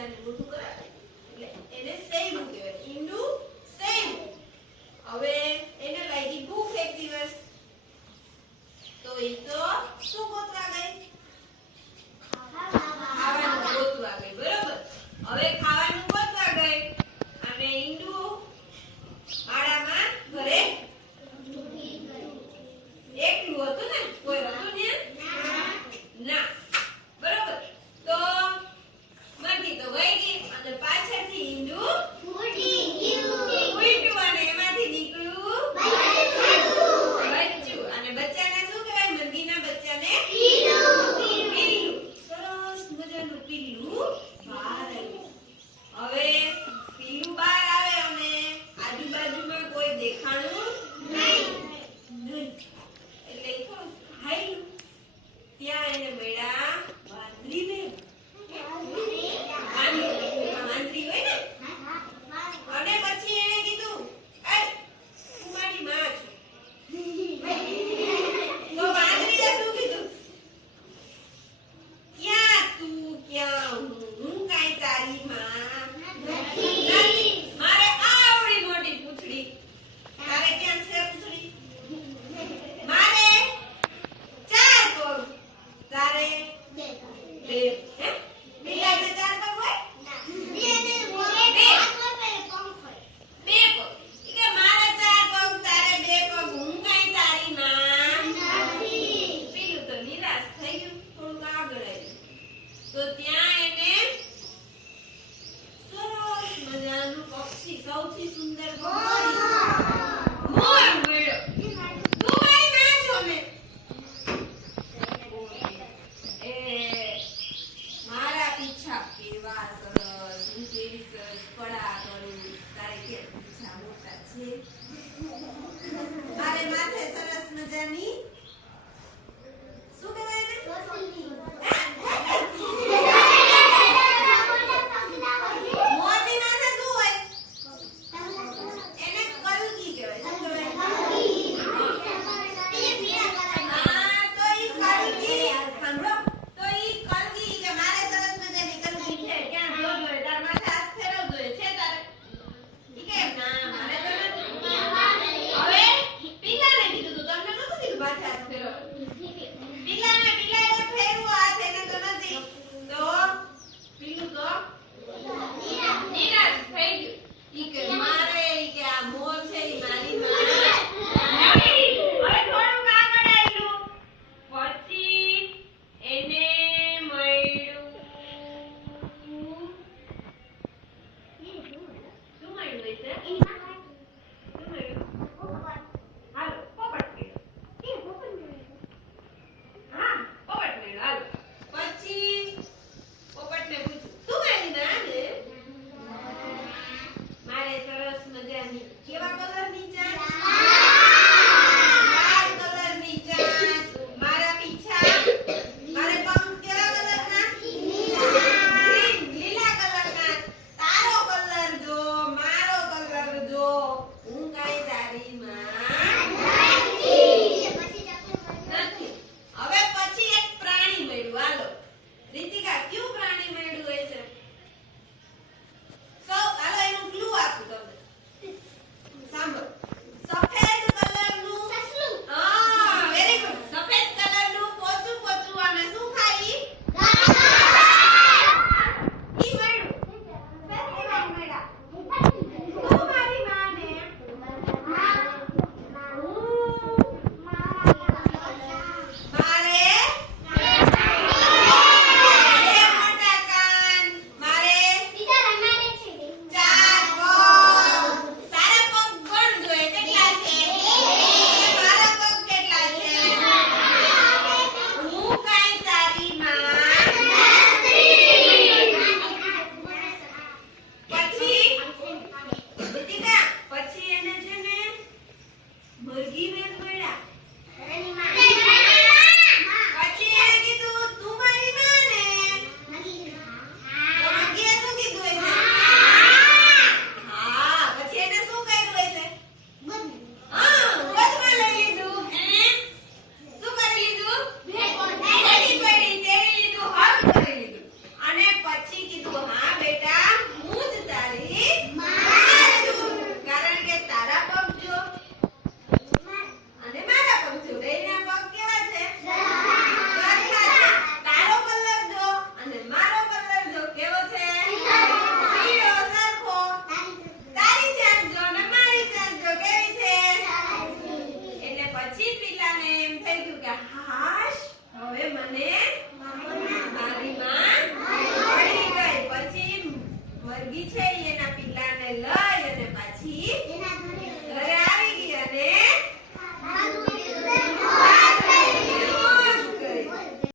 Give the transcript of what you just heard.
મજાનું મોટું કરાવે એટલે એને સૈરું કહેવાય. ઈંડું સૈરું. હવે એને લાગી ભૂખ એક દિવસ, તો એ તો શું ગોતવા ગઈ? ખાવાનું ગોતવા ગઈ. બરોબર. હવે ખાવાનું ગોતવા ગઈ અને ઈંડું માળામાં ઘરે એકલું હતું ને, કોઈ હતું ને? ના. બરોબર. તો મરઘી તો વહી ગઈ અને પાછળથી ઈંડું ફૂટ્યું અને એમાંથી નીકળ્યું બચ્ચું. અને બચ્ચાને શું કહેવાય? મરઘીના બચ્ચાને પીલું. સરસ મજાનું પીલું બહાર આવ્યું. હવે પીલું બહાર આવે અને આજુબાજુમાં કોઈ દેખાણું નહીં. એટલે હાલ્યું. ત્યાં એને મળ્યા